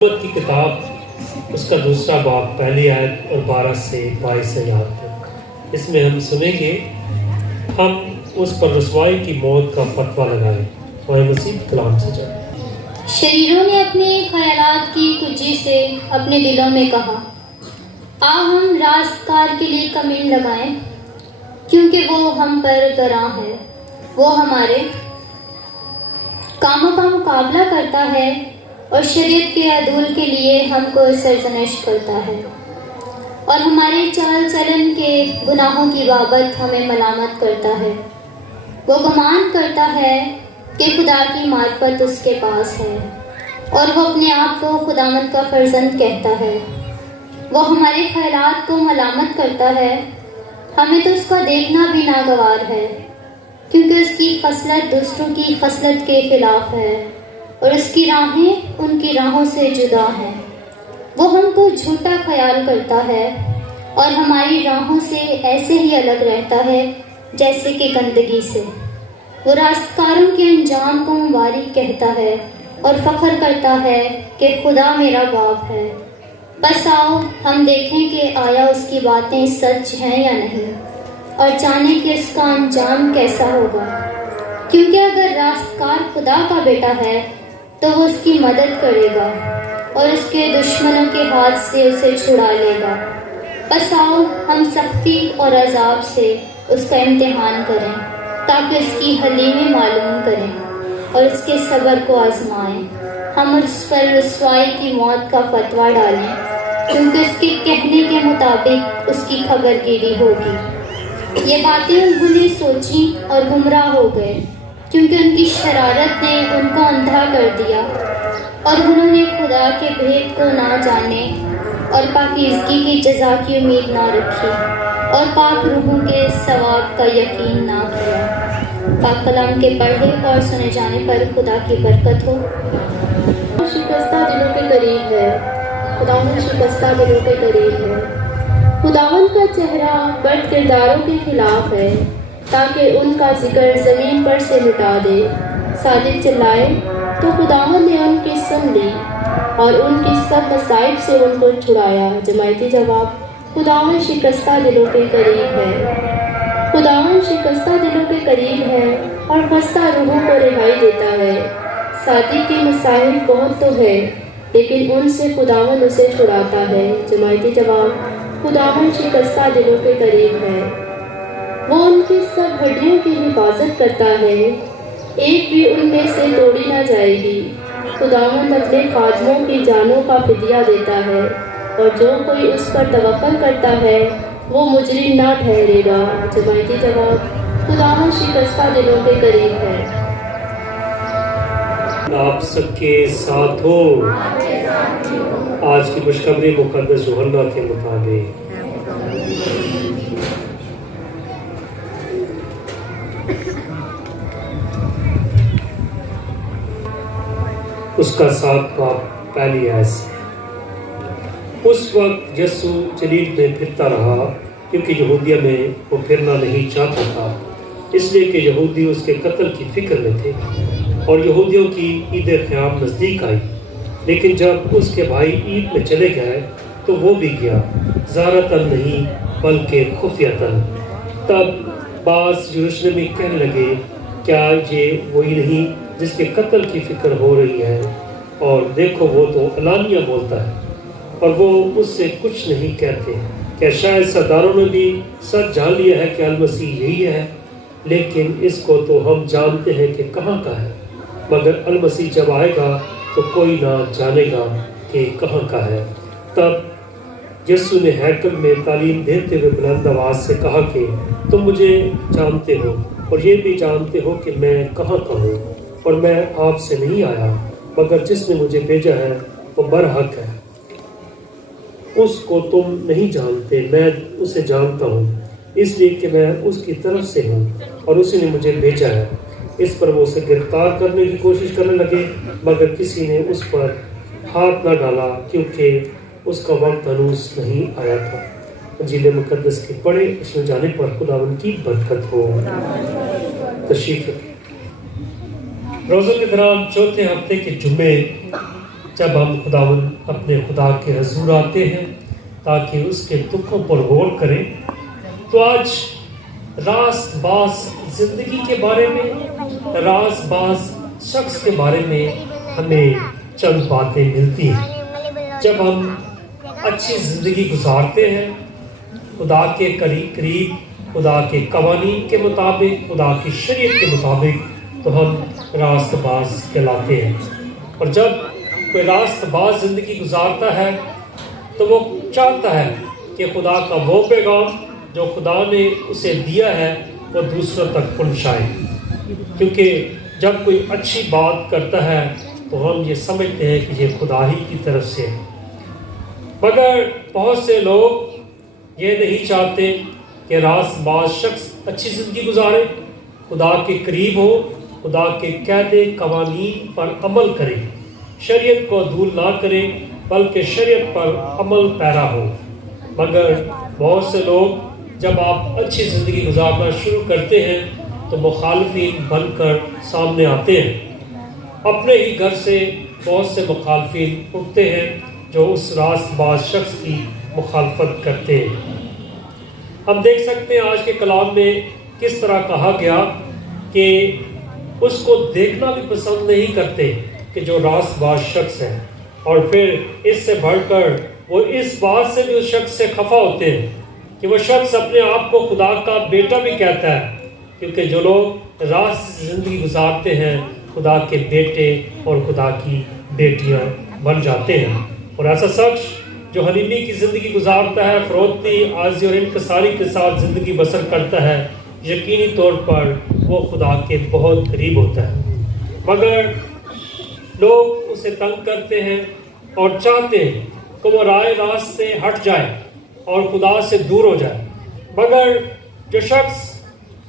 کی کتاب اس کا دوسرا باب پہلی آیت اور 12 سے 22 آیات تک، اس میں ہم سنیں گے ہم اس پر رسوائی کی موت کا فتویٰ لگائیں اور مزید کلام سے جائیں۔ شریروں نے اپنے خیالات کی کجی سے اپنے دلوں میں کہا، ہم راستگار کے لیے کمین لگائیں، کیونکہ وہ ہم پر گراں ہے، وہ ہمارے کاموں کا مقابلہ کرتا ہے اور شریعت کے عدول کے لیے ہم کو سرزنش کرتا ہے، اور ہمارے چال چلن کے گناہوں کی بابت ہمیں ملامت کرتا ہے۔ وہ گمان کرتا ہے کہ خدا کی معرفت اس کے پاس ہے، اور وہ اپنے آپ کو خداوند کا فرزند کہتا ہے۔ وہ ہمارے خیالات کو ملامت کرتا ہے، ہمیں تو اس کا دیکھنا بھی ناگوار ہے، کیونکہ اس کی خصلت دوسروں کی خصلت کے خلاف ہے، اور اس کی راہیں ان کی راہوں سے جدا ہیں۔ وہ ہم کو جھوٹا خیال کرتا ہے اور ہماری راہوں سے ایسے ہی الگ رہتا ہے جیسے کہ گندگی سے۔ وہ راستکاروں کے انجام کو مبارک کہتا ہے اور فخر کرتا ہے کہ خدا میرا باپ ہے۔ بس آؤ ہم دیکھیں کہ آیا اس کی باتیں سچ ہیں یا نہیں، اور جانیں کہ اس کا انجام کیسا ہوگا، کیونکہ اگر راستکار خدا کا بیٹا ہے تو وہ اس کی مدد کرے گا اور اس کے دشمنوں کے ہاتھ سے اسے چھڑا لے گا۔ بس آؤ ہم سختی اور عذاب سے اس کا امتحان کریں، تاکہ اس کی حلیمی معلوم کریں اور اس کے صبر کو آزمائیں۔ ہم اس پر رسوائی کی موت کا فتویٰ ڈالیں، کیونکہ اس کے کہنے کے مطابق اس کی خبر گیری ہوگی۔ یہ باتیں انہوں نے سوچیں اور گمراہ ہو گئے، کیونکہ ان کی شرارت نے ان کو اندھا کر دیا، اور انہوں نے خدا کے بھید کو نہ جانے اور پاکیزگی کی جزا کی امید نہ رکھی، اور پاک روحوں کے ثواب کا یقین نہ کیا۔ پاک کلام کے پڑھے اور سنے جانے پر خدا کی برکت ہو۔ شکستہ دلوں کے قریب ہے، خداوند شکستہ دلوں کے قریب ہے۔ خداوند کا چہرہ بد کرداروں کے خلاف ہے، تاکہ ان کا ذکر زمین پر سے مٹا دے۔ صادق چلائے تو خداوند نے ان کی سن لی، اور ان کی سب مصائب سے ان کو چھڑایا۔ جماعتی جواب: خداوند شکستہ دلوں کے قریب ہے۔ خداوند شکستہ دلوں کے قریب ہے اور خستہ روحوں کو رہائی دیتا ہے۔ صادق کی مصائب بہت تو ہے، لیکن ان سے خداوند اسے چھڑاتا ہے۔ جماعتی جواب: خداوند شکستہ دلوں کے قریب ہے۔ وہ ان کی سب ہڈیوں کی حفاظت کرتا ہے، ایک بھی ان میں سے توڑی نہ جائے گی۔ خداوند اپنے خادموں کی جانوں کا فدیہ دیتا ہے، اور جو کوئی اس پر توکل کرتا ہے وہ مجرم نہ ٹھہرے گا۔ جماعتی جواب: خداوند شکستہ دلوں کے قریب ہے۔ آپ سب کے ساتھ ہو۔ آج کی خوشخبری مقدس یوحنا کے مطابق اس کا 7 باب پہلی آیت سے۔ اس وقت یسوع جلیل میں پھرتا رہا، کیونکہ یہودیہ میں وہ پھرنا نہیں چاہتا تھا، اس لیے کہ یہودی اس کے قتل کی فکر میں تھے، اور یہودیوں کی عید قیام نزدیک آئی۔ لیکن جب اس کے بھائی عید میں چلے گئے تو وہ بھی گیا، زارتاً نہیں بلکہ خفیتاً۔ تب بعض یروشلمی کہنے لگے، کیا یہ وہی نہیں جس کے قتل کی فکر ہو رہی ہے؟ اور دیکھو وہ تو علانیہ بولتا ہے، اور وہ اس سے کچھ نہیں کہتے۔ کیا شاید سرداروں نے بھی سچ جان لیا ہے کہ المسیح یہی ہے؟ لیکن اس کو تو ہم جانتے ہیں کہ کہاں کا ہے، مگر المسیح جب آئے گا تو کوئی نہ جانے گا کہ کہاں کا ہے۔ تب یسوع نے ہیکل میں تعلیم دیتے ہوئے بلند آواز سے کہا کہ تم مجھے جانتے ہو، اور یہ بھی جانتے ہو کہ میں کہاں کا ہوں، اور میں آپ سے نہیں آیا، مگر جس نے مجھے بھیجا ہے وہ برحق ہے۔ اس کو تم نہیں جانتے، میں اسے جانتا ہوں، اس لیے کہ میں اس کی طرف سے ہوں اور اسی نے مجھے بھیجا ہے۔ اس پر وہ اسے گرفتار کرنے کی کوشش کرنے لگے، مگر کسی نے اس پر ہاتھ نہ ڈالا، کیونکہ اس کا وقت ہنوز نہیں آیا تھا۔ انجیل مقدس کی پڑھے، اس میں جانے پر خداوند کی برکت ہو۔ تشریف رکھیں۔ روزوں کے دوران چوتھے ہفتے کے جمعے جب ہم خداوند اپنے خدا کے حضور آتے ہیں تاکہ اس کے دکھوں پر غور کریں، تو آج راست باز زندگی کے بارے میں، راست باز شخص کے بارے میں ہمیں چند باتیں ملتی ہیں۔ جب ہم اچھی زندگی گزارتے ہیں خدا کے قریب، خدا کے قوانین کے مطابق، خدا کی شریعت کے مطابق، تو ہم راست باز کہلاتے ہیں۔ اور جب کوئی راست باز زندگی گزارتا ہے تو وہ چاہتا ہے کہ خدا کا وہ پیغام جو خدا نے اسے دیا ہے وہ دوسروں تک پہنچائے، کیونکہ جب کوئی اچھی بات کرتا ہے تو ہم یہ سمجھتے ہیں کہ یہ خدا ہی کی طرف سے ہے۔ مگر بہت سے لوگ یہ نہیں چاہتے کہ راست باز شخص اچھی زندگی گزارے، خدا کے قریب ہو، خدا کے قاعدے قوانین پر عمل کرے، شریعت کو دھول نہ کرے بلکہ شریعت پر عمل پیرا ہو۔ مگر بہت سے لوگ جب آپ اچھی زندگی گزارنا شروع کرتے ہیں تو مخالفین بن کر سامنے آتے ہیں۔ اپنے ہی گھر سے بہت سے مخالفین اٹھتے ہیں جو اس راست باز شخص کی مخالفت کرتے ہیں۔ ہم دیکھ سکتے ہیں آج کے کلام میں کس طرح کہا گیا کہ اس کو دیکھنا بھی پسند نہیں کرتے کہ جو راست باز شخص ہے، اور پھر اس سے بڑھ کر وہ اس بات سے بھی اس شخص سے خفا ہوتے ہیں کہ وہ شخص اپنے آپ کو خدا کا بیٹا بھی کہتا ہے، کیونکہ جو لوگ راست زندگی گزارتے ہیں خدا کے بیٹے اور خدا کی بیٹیاں بن جاتے ہیں۔ اور ایسا شخص جو حلیمی کی زندگی گزارتا ہے، فروختی، عاجزی اور انکساری کے ساتھ زندگی بسر کرتا ہے، یقینی طور پر وہ خدا کے بہت قریب ہوتا ہے۔ مگر لوگ اسے تنگ کرتے ہیں اور چاہتے ہیں کہ وہ رائے راست سے ہٹ جائے اور خدا سے دور ہو جائے۔ مگر جو شخص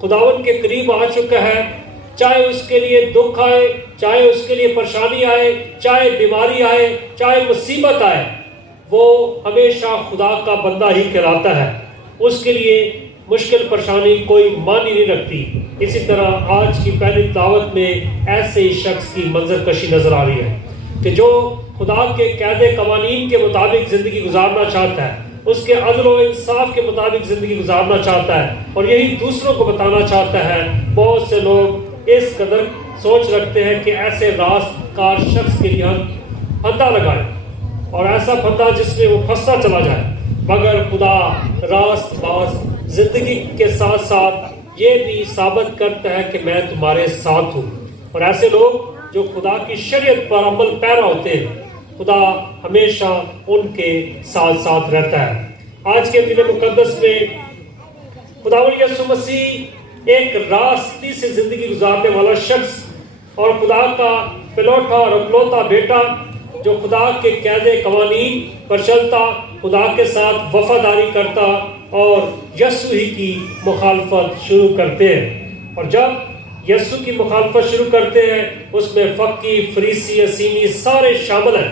خداوند کے قریب آ چکا ہے، چاہے اس کے لیے دکھ آئے، چاہے اس کے لیے پریشانی آئے، چاہے بیماری آئے، چاہے مصیبت آئے، وہ ہمیشہ خدا کا بندہ ہی کہلاتا ہے۔ اس کے لیے مشکل پریشانی کوئی معنی نہیں رکھتی۔ اسی طرح آج کی پہلی دعوت میں ایسے ہی شخص کی منظر کشی نظر آ رہی ہے کہ جو خدا کے قاعدے قوانین کے مطابق زندگی گزارنا چاہتا ہے، اس کے عدل و انصاف کے مطابق زندگی گزارنا چاہتا ہے اور یہی دوسروں کو بتانا چاہتا ہے۔ بہت سے لوگ اس قدر سوچ رکھتے ہیں کہ ایسے راست کار شخص کے لیے ہم پھندا لگائیں اور ایسا پھندا جس میں وہ پھنستا چلا جائے۔ مگر خدا راست باز زندگی کے ساتھ ساتھ یہ بھی ثابت کرتا ہے کہ میں تمہارے ساتھ ہوں، اور ایسے لوگ جو خدا کی شریعت پر عمل پیرا ہوتے ہیں، خدا ہمیشہ ان کے ساتھ ساتھ رہتا ہے۔ آج کے دن مقدس میں خداوند یسوع مسیح ایک راستی سے زندگی گزارنے والا شخص اور خدا کا پلوٹا اور اکلوتا بیٹا جو خدا کے قاعدے قوانین پر چلتا، خدا کے ساتھ وفاداری کرتا اور یسوع ہی کی مخالفت شروع کرتے ہیں۔ اور جب یسوع کی مخالفت شروع کرتے ہیں اس میں فقی، فریسی، اسیمی سارے شامل ہیں،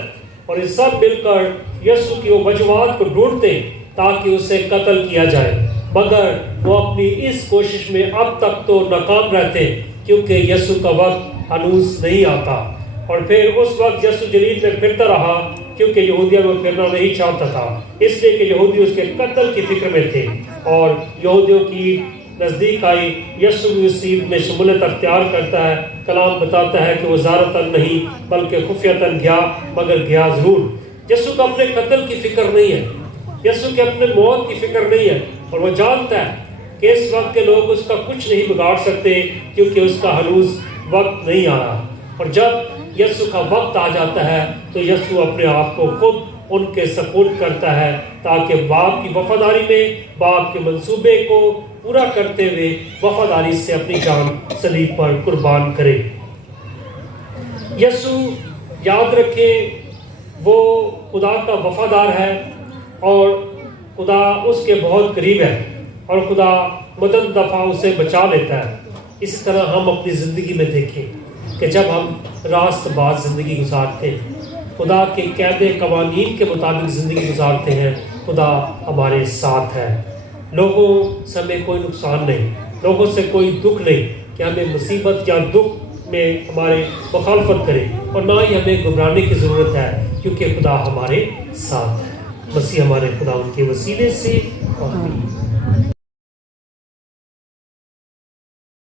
اور یہ سب مل کر یسوع کی وہ وجوہات کو ڈھونڈتے ہیں تاکہ اسے قتل کیا جائے۔ مگر وہ اپنی اس کوشش میں اب تک تو ناکام رہتے ہیں کیونکہ یسوع کا وقت ہنوز نہیں آتا۔ اور پھر اس وقت یسوع جلیل میں پھرتا رہا کیونکہ یہودیہ میں پھرنا نہیں چاہتا تھا، اس لیے کہ یہودی اس کے قتل کی فکر میں تھے، اور یہودیوں کی نزدیک آئی یسوع مسیح میں شمولیت اختیار کرتا ہے۔ کلام بتاتا ہے کہ وہ زارتاً نہیں بلکہ خفیتاً گیا، مگر گیا ضرور۔ یسوع کو اپنے قتل کی فکر نہیں ہے، یسوع کے اپنے موت کی فکر نہیں ہے، اور وہ جانتا ہے کہ اس وقت کے لوگ اس کا کچھ نہیں بگاڑ سکتے کیونکہ اس کا ہنوز وقت نہیں آیا۔ اور جب یسوع کا وقت آ جاتا ہے تو یسوع اپنے آپ کو خود ان کے سپورٹ کرتا ہے تاکہ باپ کی وفاداری میں باپ کے منصوبے کو پورا کرتے ہوئے وفاداری سے اپنی جان صلیب پر قربان کرے۔ یسوع یاد رکھیں وہ خدا کا وفادار ہے اور خدا اس کے بہت قریب ہے، اور خدا مدد دفعہ اسے بچا لیتا ہے۔ اسی طرح ہم اپنی زندگی میں دیکھیں کہ جب ہم راست باز زندگی گزارتے ہیں، خدا کے قاعدے قوانین کے مطابق زندگی گزارتے ہیں، خدا ہمارے ساتھ ہے۔ لوگوں سے ہمیں کوئی نقصان نہیں، لوگوں سے کوئی دکھ نہیں کہ ہمیں مصیبت یا دکھ میں ہماری مخالفت کرے اور نہ ہی ہمیں گھبرانے کی ضرورت ہے کیونکہ خدا ہمارے ساتھ ہے۔ مسیح ہمارے خدا ان کے وسیلے سے آمین۔